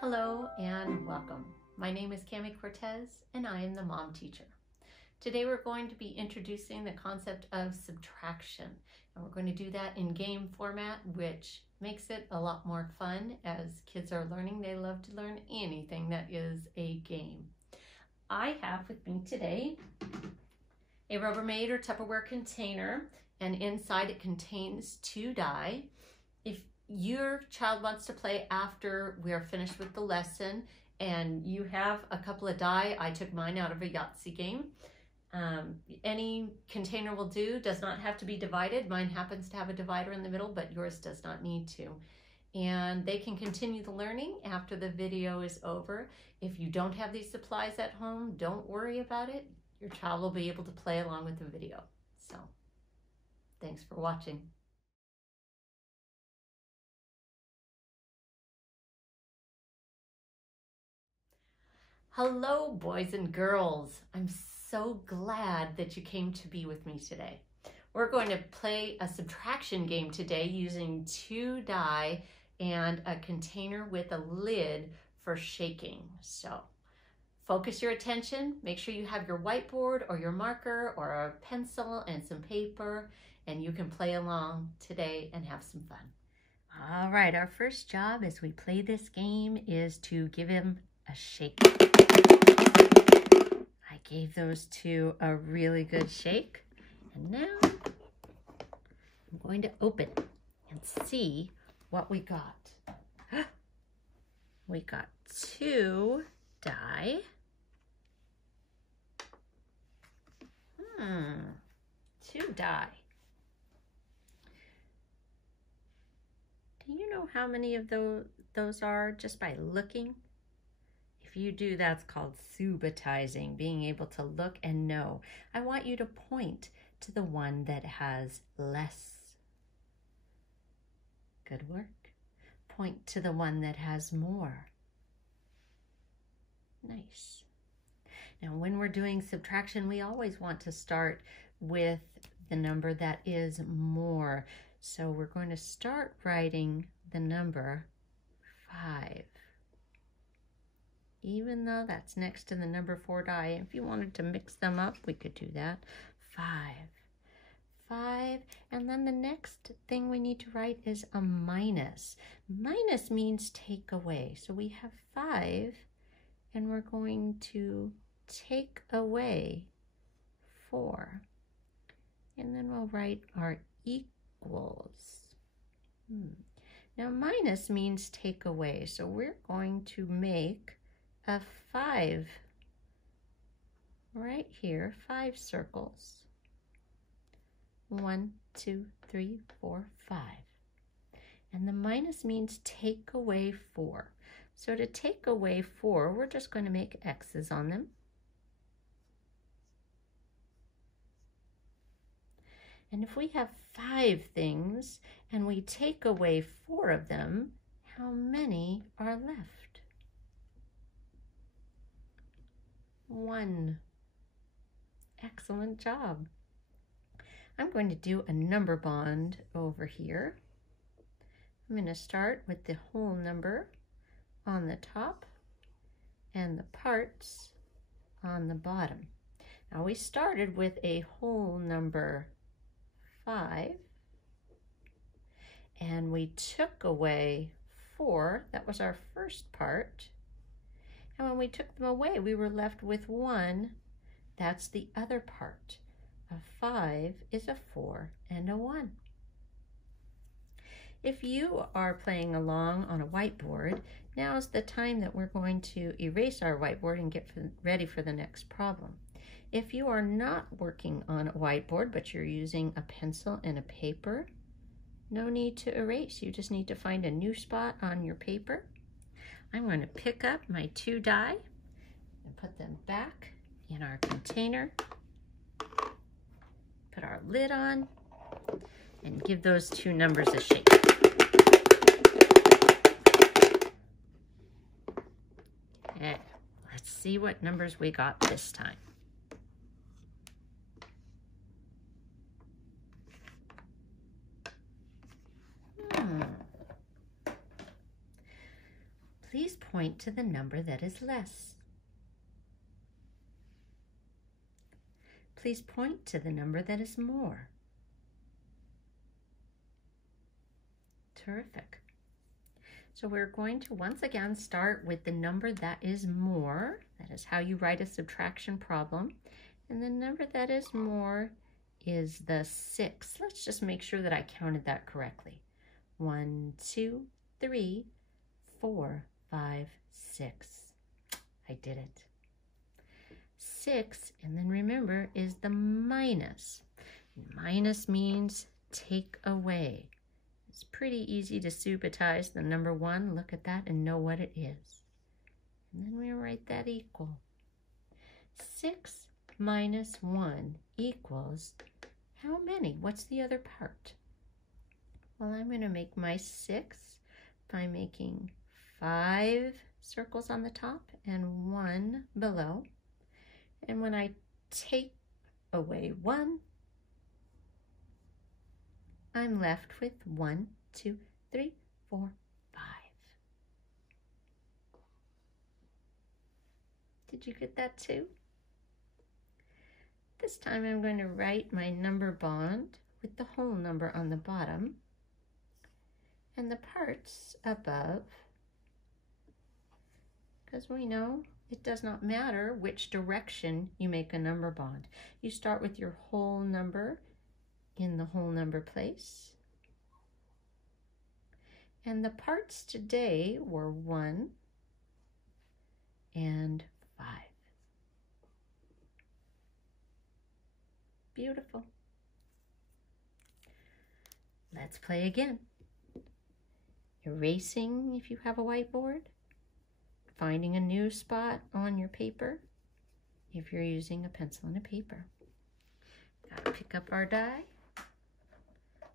Hello and welcome. My name is Cami Cortez and I am the mom teacher. Today we're going to be introducing the concept of subtraction, and we're going to do that in game format, which makes it a lot more fun. As kids are learning, they love to learn anything that is a game. I have with me today a Rubbermaid or Tupperware container, and inside it contains 2 die. If your child wants to play after we're finished with the lesson and you have a couple of die, I took mine out of a Yahtzee game. Any container will do, does not have to be divided. Mine happens to have a divider in the middle, but yours does not need to. And they can continue the learning after the video is over. If you don't have these supplies at home, don't worry about it. Your child will be able to play along with the video. So, thanks for watching. Hello, boys and girls. I'm so glad that you came to be with me today. We're going to play a subtraction game today using 2 die and a container with a lid for shaking. So focus your attention. Make sure you have your whiteboard or your marker or a pencil and some paper, and you can play along today and have some fun. All right, our first job as we play this game is to give him a shake. I gave those 2 a really good shake, and now I'm going to open and see what we got. We got 2 die. 2 die. Do you know how many of those are just by looking? If you do, that's called subitizing, being able to look and know. I want you to point to the one that has less. Good work. Point to the one that has more. Nice. Now, when we're doing subtraction, we always want to start with the number that is more. So we're going to start writing the number 5. Even though that's next to the number 4 die. If you wanted to mix them up, we could do that. 5. And then the next thing we need to write is a minus. Minus means take away. So we have 5, and we're going to take away 4. And then we'll write our equals. Now minus means take away. So we're going to make a 5 right here, 5 circles. 1, 2, 3, 4, 5. And the minus means take away 4. So to take away 4, we're just going to make X's on them. And if we have 5 things and we take away 4 of them, how many are left? 1. Excellent job. I'm going to do a number bond over here. I'm going to start with the whole number on the top and the parts on the bottom. Now we started with a whole number 5, and we took away 4. That was our first part. And when we took them away, we were left with 1. That's the other part. A 5 is a 4 and a 1. If you are playing along on a whiteboard, now's the time that we're going to erase our whiteboard and get ready for the next problem. If you are not working on a whiteboard, but you're using a pencil and a paper, no need to erase. You just need to find a new spot on your paper. I'm going to pick up my 2 die and put them back in our container. Put our lid on and give those 2 numbers a shake. Okay, let's see what numbers we got this time. Please point to the number that is less. Please point to the number that is more. Terrific. So we're going to once again start with the number that is more. That is how you write a subtraction problem. And the number that is more is the 6. Let's just make sure that I counted that correctly. 1, 2, 3, 4, 5, 6. I did it. 6, and then remember, is the minus. Minus means take away. It's pretty easy to subtractize the number 1. Look at that and know what it is. And then we write that equal. 6 minus 1 equals how many? What's the other part? Well, I'm going to make my 6 by making 5 circles on the top and 1 below. And when I take away 1, I'm left with 1, 2, 3, 4, 5. Did you get that too? This time I'm going to write my number bond with the whole number on the bottom and the parts above, because we know it does not matter which direction you make a number bond. You start with your whole number in the whole number place. And the parts today were 1 and 5. Beautiful. Let's play again. Erasing if you have a whiteboard. Finding a new spot on your paper if you're using a pencil and a paper. Gotta pick up our die.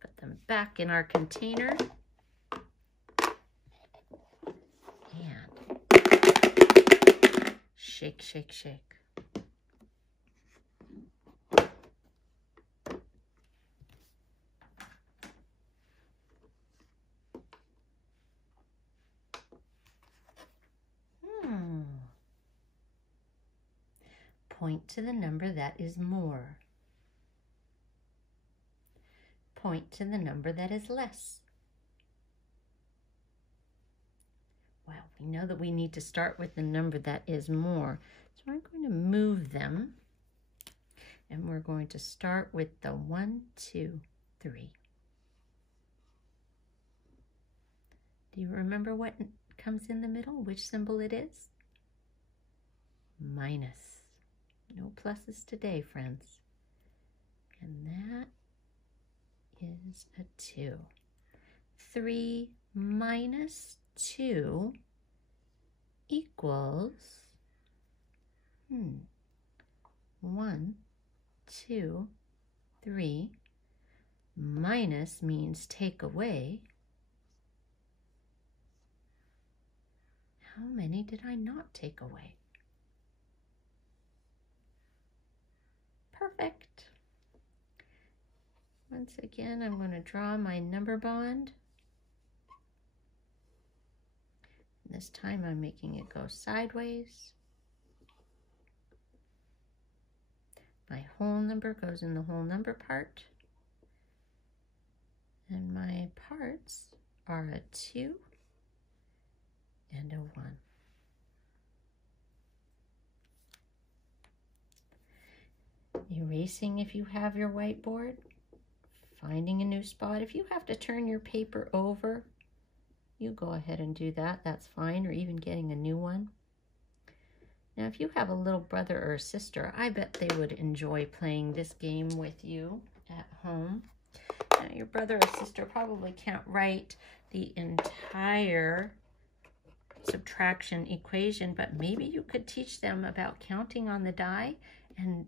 Put them back in our container. And shake, shake, shake. Point to the number that is more. Point to the number that is less. Well, we know that we need to start with the number that is more. So I'm going to move them. And we're going to start with the 1, 2, 3. Do you remember what comes in the middle? Which symbol it is? Minus. No pluses today, friends. And that is a 2. 3 minus 2 equals 1, 2, 3. Minus means take away. How many did I not take away? Perfect. Once again, I'm going to draw my number bond. This time I'm making it go sideways. My whole number goes in the whole number part. And my parts are a 2 and a 1. Erasing if you have your whiteboard. Finding a new spot. If you have to turn your paper over, you go ahead and do that. That's fine, or even getting a new one. Now, if you have a little brother or sister, I bet they would enjoy playing this game with you at home. Now, your brother or sister probably can't write the entire subtraction equation, but maybe you could teach them about counting on the die and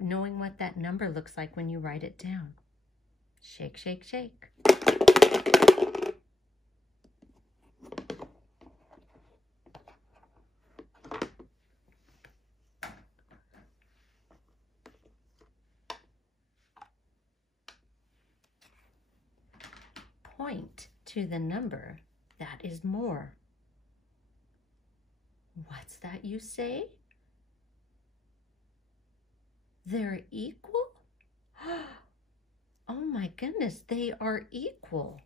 knowing what that number looks like when you write it down. Shake, shake, shake. Point to the number that is more. What's that you say? They're equal? Oh my goodness, they are equal.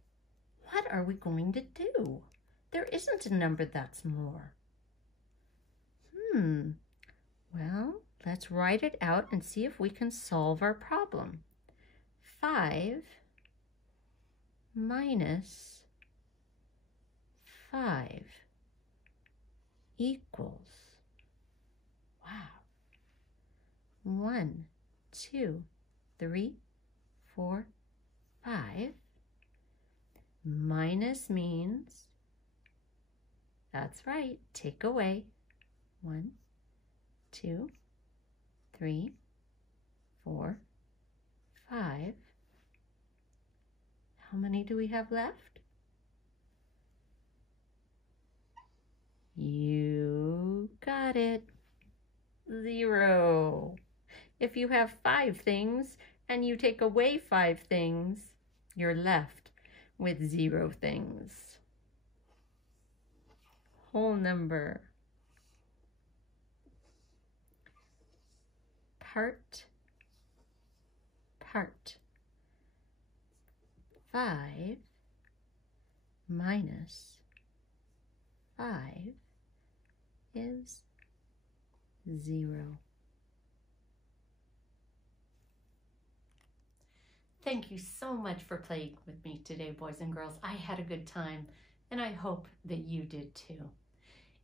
What are we going to do? There isn't a number that's more. Well, let's write it out and see if we can solve our problem. 5 minus 5 equals, wow, 1, 2, 3, 4, 5. Minus means, that's right, take away. 1, 2, 3, 4, 5. How many do we have left? You got it. 0. If you have 5 things and you take away 5 things, you're left with 0 things. Whole number. Part. 5 minus 5 is 0. Thank you so much for playing with me today, boys and girls. I had a good time, and I hope that you did too.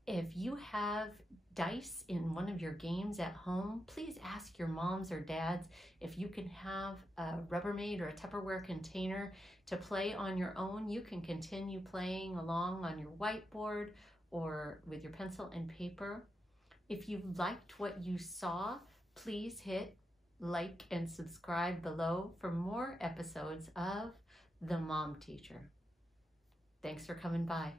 If you have dice in one of your games at home, please ask your moms or dads if you can have a Rubbermaid or a Tupperware container to play on your own. You can continue playing along on your whiteboard or with your pencil and paper. If you liked what you saw, please hit like and subscribe below for more episodes of The Mom Teacher. Thanks for coming by.